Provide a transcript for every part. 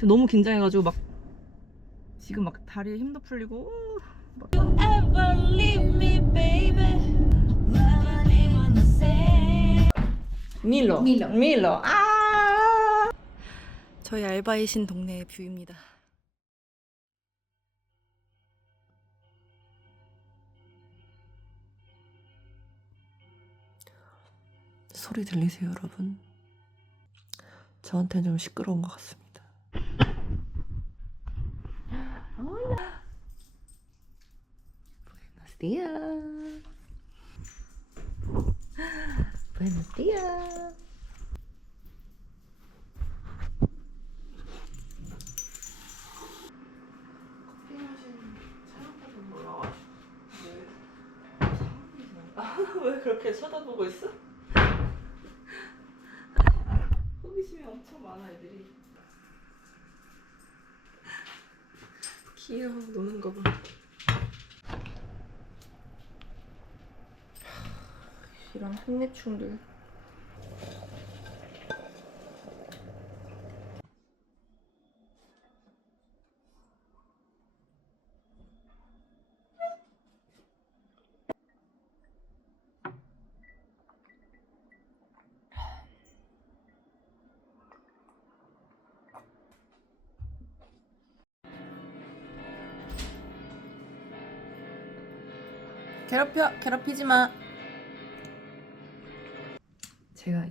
지금 너무 긴장해가지고 막 지금 막 다리에 힘도 풀리고 막. 밀로. 아! 저희 알바이신 동네의 뷰입니다. 소리 들리세요, 여러분? 저한테는 좀 시끄러운 것 같습니다. Hola. Buenos días. Buenos días. 커피 마신 사람들은 몰라가지고 왜 그렇게 쳐다보고 있어? 호기심이 엄청 많아 애들이. 귀여워 노는 거 봐. 이런 한매충들. 괴롭히지 마. 제가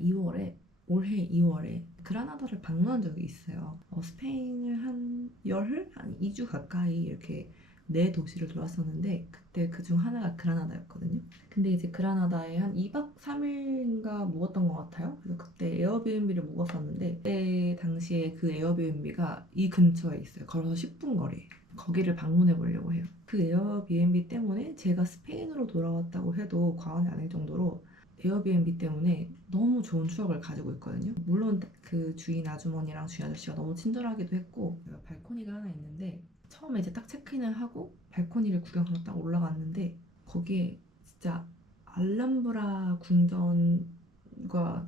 올해 2월에 그라나다를 방문한 적이 있어요. 스페인을 한 열흘? 한 2주 가까이 이렇게 4도시를 돌았었는데 그때 그중 하나가 그라나다였거든요. 근데 이제 그라나다에 한 2박 3일인가 묵었던 것 같아요. 그래서 그때 에어비앤비를 묵었었는데 그때 당시에 그 에어비앤비가 이 근처에 있어요. 걸어서 10분 거리. 거기를 방문해 보려고 해요. 그 에어비앤비 때문에 제가 스페인으로 돌아왔다고 해도 과언이 아닐 정도로 에어비앤비 때문에 너무 좋은 추억을 가지고 있거든요. 물론 그 주인 아주머니랑 주인 아저씨가 너무 친절하기도 했고 발코니가 하나 있는데 처음에 이제 딱 체크인을 하고 발코니를 구경하러 딱 올라갔는데 거기에 진짜 알람브라 궁전과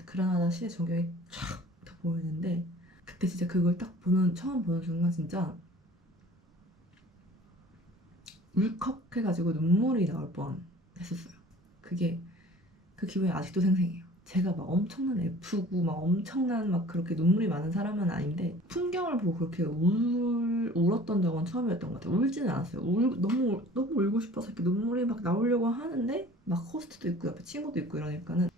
그라나다 시내 전경이 쫙 다 보이는데 그때 진짜 그걸 딱 처음 보는 순간 진짜 울컥해가지고 눈물이 나올 뻔 했었어요. 그 기분이 아직도 생생해요. 제가 막 엄청난 F고 막 엄청난 막 그렇게 눈물이 많은 사람은 아닌데 풍경을 보고 그렇게 울었던 적은 처음이었던 것 같아요. 울지는 않았어요. 너무 울고 싶어서 이렇게 눈물이 막 나오려고 하는데 막 호스트도 있고 옆에 친구도 있고 이러니까는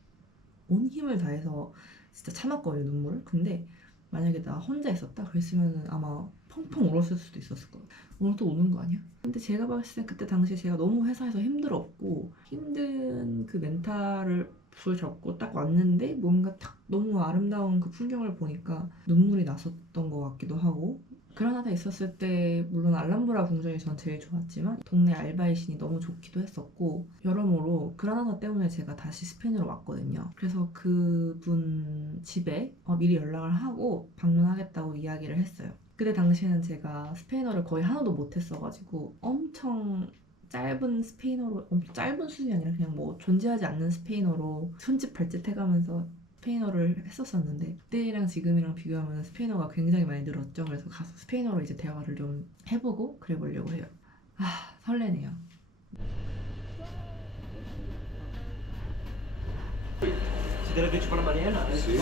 온 힘을 다해서 진짜 참았거든요, 눈물을. 근데 만약에 나 혼자 있었다 그랬으면 아마 펑펑 울었을 수도 있었을 거예요. 오늘 또 우는 거 아니야? 근데 제가 봤을 때 그때 당시에 제가 너무 회사에서 힘들었고 힘든 그 멘탈을 부여잡고 딱 왔는데 뭔가 딱 너무 아름다운 그 풍경을 보니까 눈물이 났었던 것 같기도 하고 그라나다에 있었을 때 물론 알람브라 궁전이 전 제일 좋았지만 동네 알바이신이 너무 좋기도 했었고 여러모로 그라나다 때문에 제가 다시 스페인으로 왔거든요. 그래서 그분 집에 미리 연락을 하고 방문하겠다고 이야기를 했어요. 그때 당시에는 제가 스페인어를 거의 하나도 못했어가지고 엄청 짧은 스페인어로 엄청 짧은 수준이 아니라 그냥 뭐 존재하지 않는 스페인어로 손짓 발짓 해가면서 스페인어를 했었었는데 그때랑 지금이랑 비교하면 스페인어가 굉장히 많이 늘었죠. 그래서 가서 스페인어로 이제 대화를 좀 해보고 그래 보려고 해요. 설레네요. Si te lo he dicho para mañana. Sí,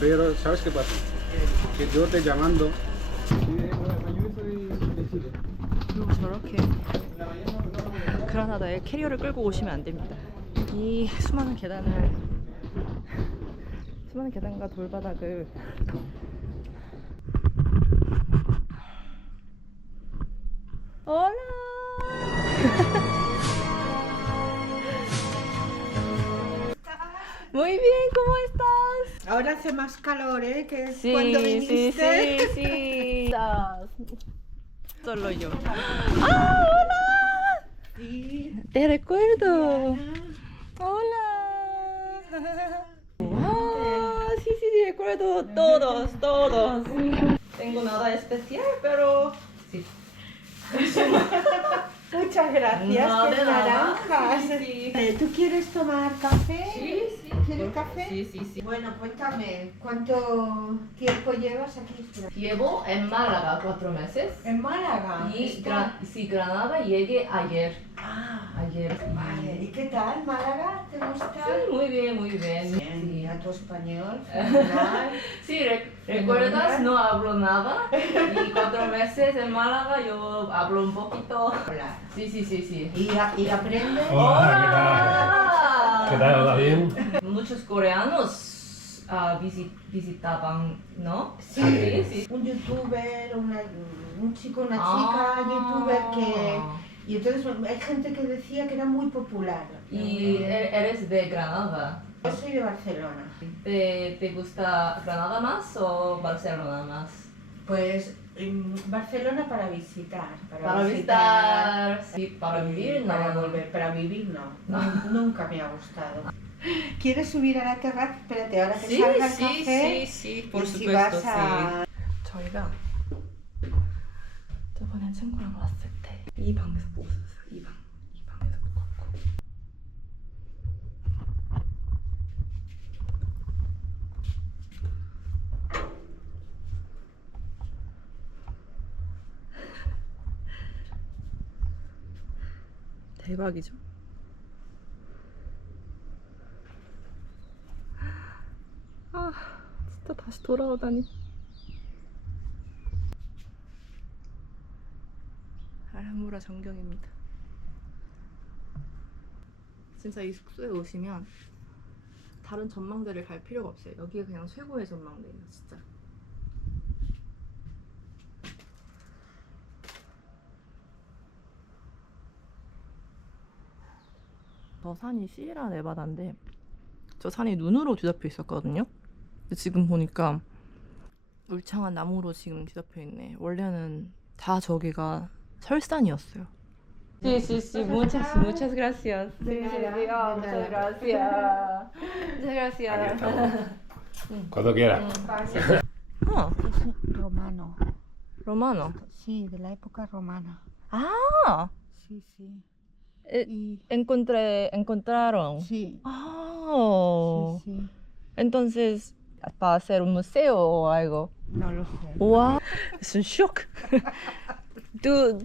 pero ¿sabes qué pasa? Que yo te llamando. 그리고 저렇게 그라나다에 캐리어를 끌고 오시면 안 됩니다. 이 수많은 계단과 돌바닥을 Hola. Muy bien, ¿cómo estás? Ahora hace más calor, ¿eh? Que Sí, cuando sí, viniste. sí, sí. Solo yo. ¡Ah, hola! Sí. Te recuerdo. Hola. Ah, sí, sí, sí, recuerdo todos. Tengo nada especial, pero sí. Muchas gracias, No, qué de nada. naranjas. Sí, sí. ¿Tú quieres tomar café? Sí, sí. ¿Quieres café? Sí, sí, sí. Bueno, cuéntame, ¿cuánto tiempo llevas aquí? Llevo en Málaga 4 meses. En Málaga. Y sí, Granada llegué ayer. Ayer. Vale, ¿y qué tal, Málaga? ¿Te gusta? Sí, muy bien, muy bien. Sí, a tu español, fenomenal. Sí, ¿recuerdas? No hablo nada. Y 4 meses en Málaga yo hablo un poquito. Hola. Sí, sí, sí, sí. ¿Y aprendes? Hola. ¿Qué tal? ¿Va bien? Muchos coreanos visitaban, ¿no? Sí, Sí, sí. un youtuber, un chico, una chica, youtuber que... Y entonces hay gente que decía que era muy popular. Y eres de Granada. Yo soy de Barcelona. ¿Te gusta Granada más o Barcelona más? Pues Barcelona para visitar. Para visitar, sí, para vivir no. Para volver, para vivir no. Nunca me ha gustado. ¿Quieres subir a la terraza? Espérate, ahora que Sí, salga el sí, café. sí, por y si supuesto, vas a... 저희가 저번에 친구랑 왔을 때 이 방에서 먹었어요. 이 방에서 먹었고. 대박이죠? 아, 진짜 다시 돌아오다니. 알하무라 전경입니다. 진짜 이 숙소에 오시면 다른 전망대를 갈 필요가 없어요. 여기가 그냥 최고의 전망대예요, 진짜. 저 산이 시에라 네바다인데 저 산이 눈으로 뒤덮여 있었거든요. 근데 지금 보니까 울창한 나무로 지금 뒤덮여 있네. 원래는 다 저기가 설산이었어요. Sí, sí, sí, muchas gracias. Sí, sí, sí, oh, muchas gracias. Muchas gracias. Cuando quiera. Ah, Es romano. romano. Sí, de la época romana. Ah, Sí, sí. eh, encontraron. Sí. Ah, Sí, sí. entonces, para hacer un museo o algo. No lo sé. ¡Wow! Es un shock. ¿Tú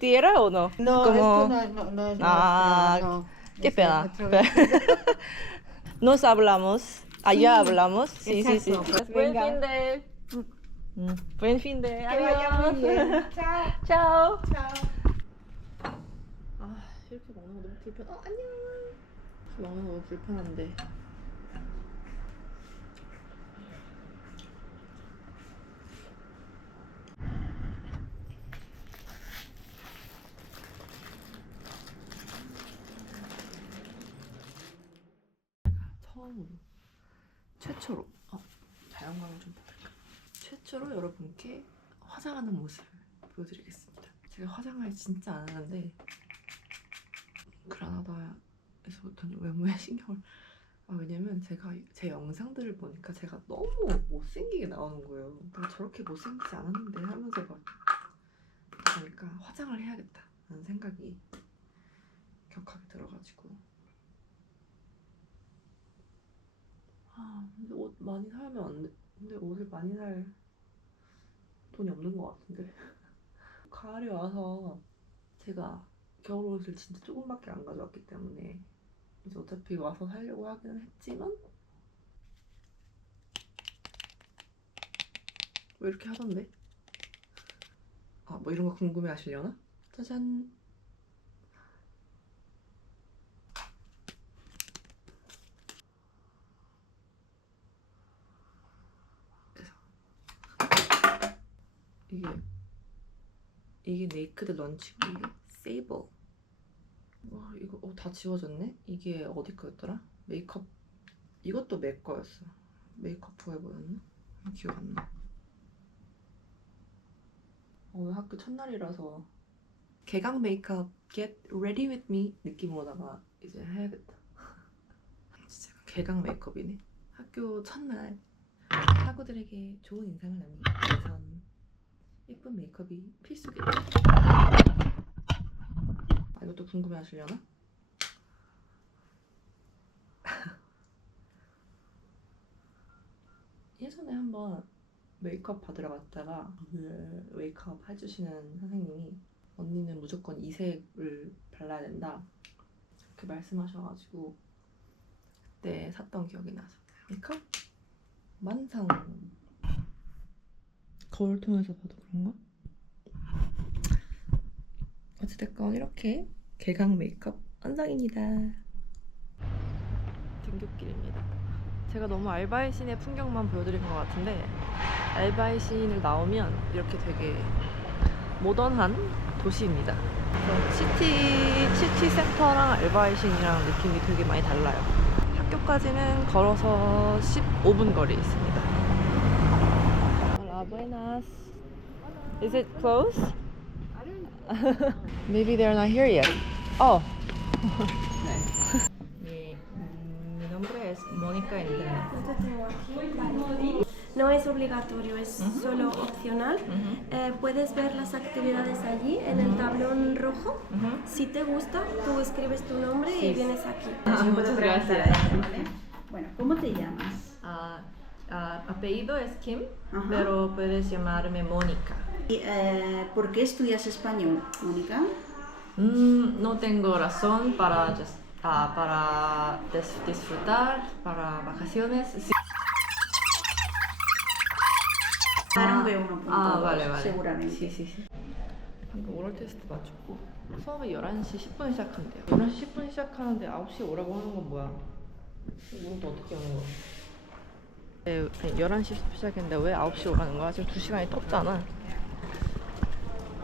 tierra o no? No, Como- esto no es Ah, nuestro, no. Qué Es pena. nuestro- Nos hablamos. Allá Sí, hablamos. Sí, sí, sí. exacto. Buen Venga. fin de. Buen fin de. Que vaya muy bien. Chao. Chao. Chao. 아, 이렇게 먹는 거 너무 불편. 안녕. 이렇게 먹는 거 너무 불편한데. 처음으로 최초로 자연광을 좀 받을까? 최초로 여러분께 화장하는 모습을 보여드리겠습니다. 제가 화장을 진짜 안 하는데 그라나다에서부터는 외모에 신경을 왜냐면 제가 제 영상들을 보니까 제가 너무 못생기게 나오는 거예요. 나 저렇게 못생기지 않았는데 하면서 막 그러니까 화장을 해야겠다라는 생각이 격하게 들어가지고 근데 옷 많이 사면 안 돼. 근데 옷을 많이 살 돈이 없는 것 같은데 가을에 와서 제가 겨울 옷을 진짜 조금밖에 안 가져왔기 때문에 이제 어차피 와서 살려고 하기는 했지만 왜 이렇게 하던데? 뭐 이런 거 궁금해 하시려나? 짜잔! 이게 네이크드 런치고 이게 세이버. 와 이거 다 지워졌네? 이게 어디 거였더라? 메이크업 이것도 맥 거였어. 메이크업 포에버였나? 기억 안 나. 오늘 학교 첫날이라서 개강 메이크업 get ready with me 느낌으로다가 이제 해야겠다. 진짜 개강 메이크업이네. 학교 첫날 학우들에게 좋은 인상을 남기기 위해선 예쁜 메이크업이 필수겠죠. 이것도 궁금해 하시려나? 메이크업 받으러 갔다가 메이크업 해주시는 선생님이 언니는 무조건 이 색을 발라야 된다 이렇게 말씀하셔가지고 그때 샀던 기억이 나서 메이크업 완성. 거울통에서 봐도 그런가? 어찌됐건 이렇게 개강 메이크업 완성입니다. 등굣길입니다. 제가 너무 알바의 신의 풍경만 보여드린 것 같은데 알바의 신을 나오면 이렇게 되게 모던한 도시입니다. 시티 센터랑 알바의 신이랑 느낌이 되게 많이 달라요. 학교까지는 걸어서 15분 거리에 있습니다. Hola, buenas. Is it closed? Maybe they're not here yet. Oh. Mi nombre es Mónica Entrena. Yo tengo aquí, vale. No es obligatorio, es solo opcional. Puedes ver las actividades allí en el tablón rojo. Si te gusta, tú escribes tu nombre y vienes aquí. Muchas gracias. Bueno, ¿cómo te llamas? Apellido es Kim, Ajá. pero puedes llamarme Mónica. Y, ¿por qué estudias español, Mónica? No tengo razón para disfrutar, para vacaciones. Sí. Para un B1.2, vale. seguramente. sí. 방금 오럴 테스트 마쳤고 수업이 11시 10분에 시작한대요. 11시 10분에 시작하는데 9시에 오라고 하는 건 뭐야? 이건 또 어떻게 하는 거야? 네, 11시 시작했는데 왜 9시에 오라는 거야? 지금 2시간이 떴잖아.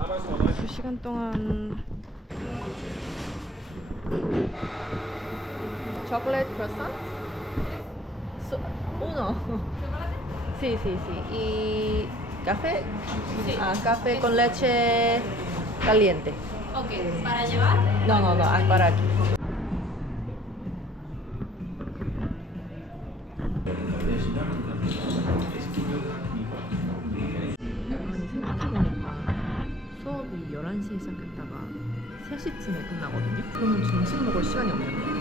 2시간 동안 chocolate croissant? Uno. Sí. ¿Y café? Sí. Café con leche caliente. Ok, ¿para llevar? No, para aquí. 생각해보니까 수업이 11시에 시작했다가 3시쯤에 끝나거든요? 그러면 점심 먹을 시간이 없는 거예요.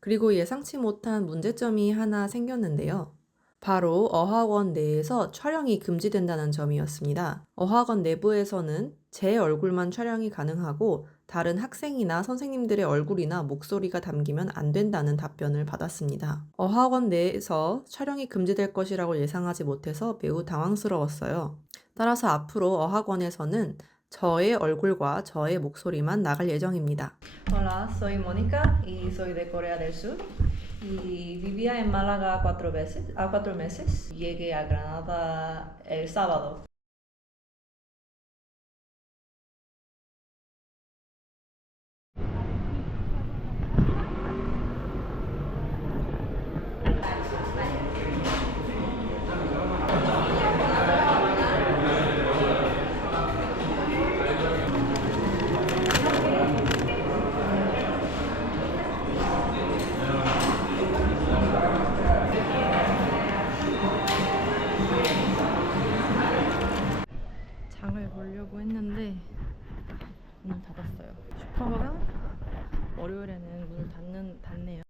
그리고 예상치 못한 문제점이 하나 생겼는데요. 바로 어학원 내에서 촬영이 금지된다는 점이었습니다. 어학원 내부에서는 제 얼굴만 촬영이 가능하고 다른 학생이나 선생님들의 얼굴이나 목소리가 담기면 안 된다는 답변을 받았습니다. 어학원 내에서 촬영이 금지될 것이라고 예상하지 못해서 매우 당황스러웠어요. 따라서 앞으로 어학원에서는 저의 얼굴과 저의 목소리만 나갈 예정입니다. Hola, soy Mónica y soy de Corea del Sur. Y vivía en Málaga 4 meses. Llegué a Granada el sábado. 장을 보려고 했는데 문을 닫았어요. 슈퍼가 월요일에는 문을 닫네요.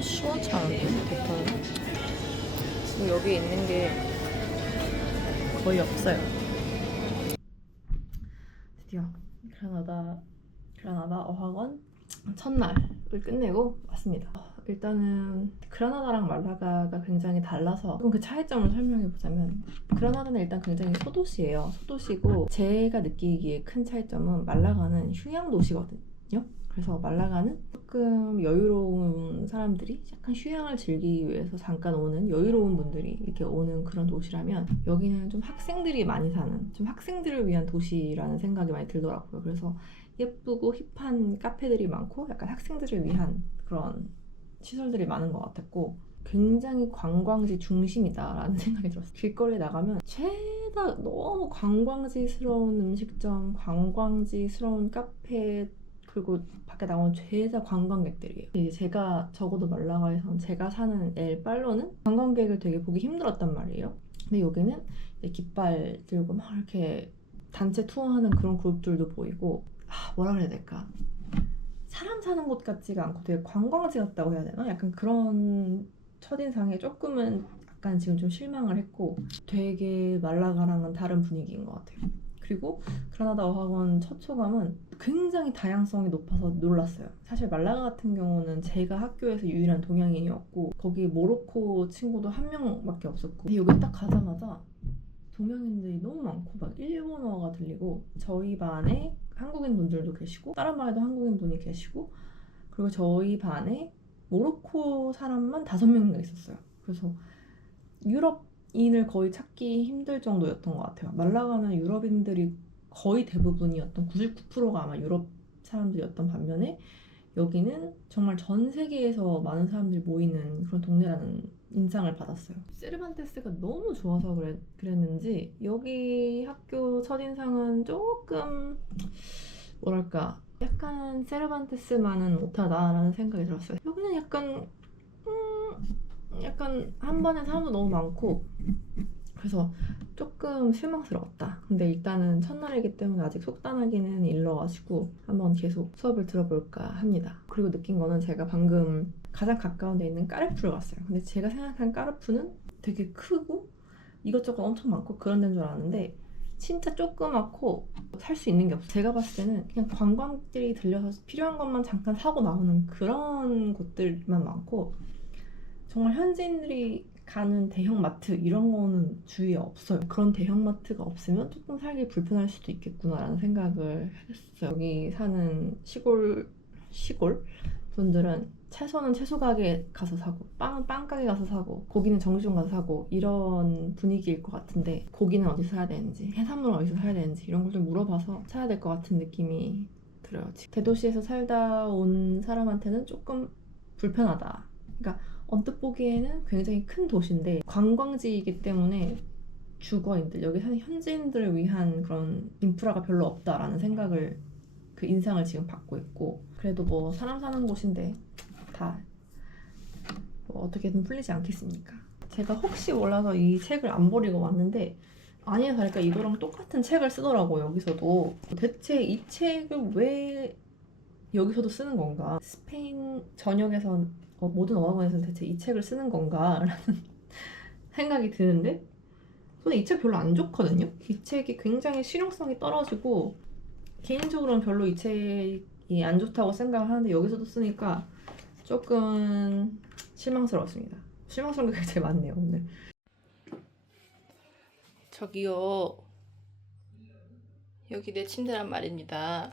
시원치 않은데 데터는 지금 여기 있는 게 거의 없어요. 드디어 그라나다 어학원 첫날을 끝내고 왔습니다. 일단은 그라나다랑 말라가가 굉장히 달라서 조금 그 차이점을 설명해 보자면, 그라나다는 일단 굉장히 소도시예요. 소도시고 제가 느끼기에 큰 차이점은 말라가는 휴양 도시거든요. 그래서 말라가는 조금 여유로운 사람들이 약간 휴양을 즐기기 위해서 잠깐 오는 여유로운 분들이 이렇게 오는 그런 도시라면, 여기는 좀 학생들이 많이 사는, 좀 학생들을 위한 도시라는 생각이 많이 들더라고요. 그래서 예쁘고 힙한 카페들이 많고 약간 학생들을 위한 그런 시설들이 많은 것 같았고, 굉장히 관광지 중심이다라는 생각이 들었어요. 길거리에 나가면 죄다 너무 관광지스러운 음식점, 관광지스러운 카페, 그리고 밖에 나오면 죄다 관광객들이에요. 이제 제가 적어도 말라가에선 제가 사는 엘빨로는 관광객을 되게 보기 힘들었단 말이에요. 근데 여기는 이제 깃발 들고 막 이렇게 단체 투어하는 그런 그룹들도 보이고, 뭐라 그래야 될까? 사람 사는 곳 같지가 않고 되게 관광지 같다고 해야 되나? 약간 그런 첫인상에 조금은 약간 지금 좀 실망을 했고, 되게 말라가랑은 다른 분위기인 것 같아요. 그리고 그라나다 어학원 첫 초감은 굉장히 다양성이 높아서 놀랐어요. 사실 말라가 같은 경우는 제가 학교에서 유일한 동양인이었고, 거기 모로코 친구도 한 명밖에 없었고, 근데 여기 딱 가자마자 동양인들이 너무 많고 막 일본어가 들리고, 저희 반에 한국인 분들도 계시고 다른 반에도 한국인 분이 계시고, 그리고 저희 반에 모로코 사람만 5명인가 있었어요. 그래서 유럽인을 거의 찾기 힘들 정도였던 것 같아요. 말라가는 유럽인들이 거의 대부분이었던 99%가 아마 유럽 사람들이었던 반면에 여기는 정말 전 세계에서 많은 사람들이 모이는 그런 동네라는 인상을 받았어요. 세르반테스가 너무 좋아서 그랬는지 여기 학교 첫인상은 조금 뭐랄까, 약간 세르반테스만은 못하다라는 생각이 들었어요. 여기는 약간 한 반에 사람도 너무 많고 그래서 조금 실망스러웠다. 근데 일단은 첫날이기 때문에 아직 속단하기는 일러가지고 한번 계속 수업을 들어볼까 합니다. 그리고 느낀 거는 제가 방금 가장 가까운 데 있는 까르푸를 갔어요. 근데 제가 생각한 까르푸는 되게 크고 이것저것 엄청 많고 그런 데인 줄 알았는데 진짜 조그맣고 살 수 있는 게 없어요. 제가 봤을 때는 그냥 관광객들이 들려서 필요한 것만 잠깐 사고 나오는 그런 곳들만 많고, 정말 현지인들이 가는 대형마트 이런 거는 주위에 없어요. 그런 대형마트가 없으면 조금 살기 불편할 수도 있겠구나라는 생각을 했어요. 여기 사는 시골 분들은 채소는 채소 가게 가서 사고, 빵은 빵 가게 가서 사고, 고기는 정육점 가서 사고 이런 분위기일 것 같은데, 고기는 어디서 사야 되는지, 해산물은 어디서 사야 되는지 이런 걸 좀 물어봐서 사야 될 것 같은 느낌이 들어요. 대도시에서 살다 온 사람한테는 조금 불편하다. 그러니까 언뜻 보기에는 굉장히 큰 도시인데 관광지이기 때문에 주거인들, 여기 사는 현지인들을 위한 그런 인프라가 별로 없다라는 생각을, 그 인상을 지금 받고 있고, 그래도 뭐 사람 사는 곳인데 다 뭐 어떻게든 풀리지 않겠습니까? 제가 혹시 몰라서 이 책을 안 버리고 왔는데 아니나 다를까 이거랑 똑같은 책을 쓰더라고요. 여기서도. 대체 이 책을 왜 여기서도 쓰는 건가? 스페인 전역에서 모든 어학원에서는 대체 이 책을 쓰는 건가? 라는 생각이 드는데, 근데 이 책 별로 안 좋거든요? 이 책이 굉장히 실용성이 떨어지고 개인적으로는 별로 이 책이 안 좋다고 생각을 하는데 여기서도 쓰니까 조금 실망스러웠습니다. 실망스러운 게 제일 많네요 오늘. 저기요, 여기 내 침대란 말입니다.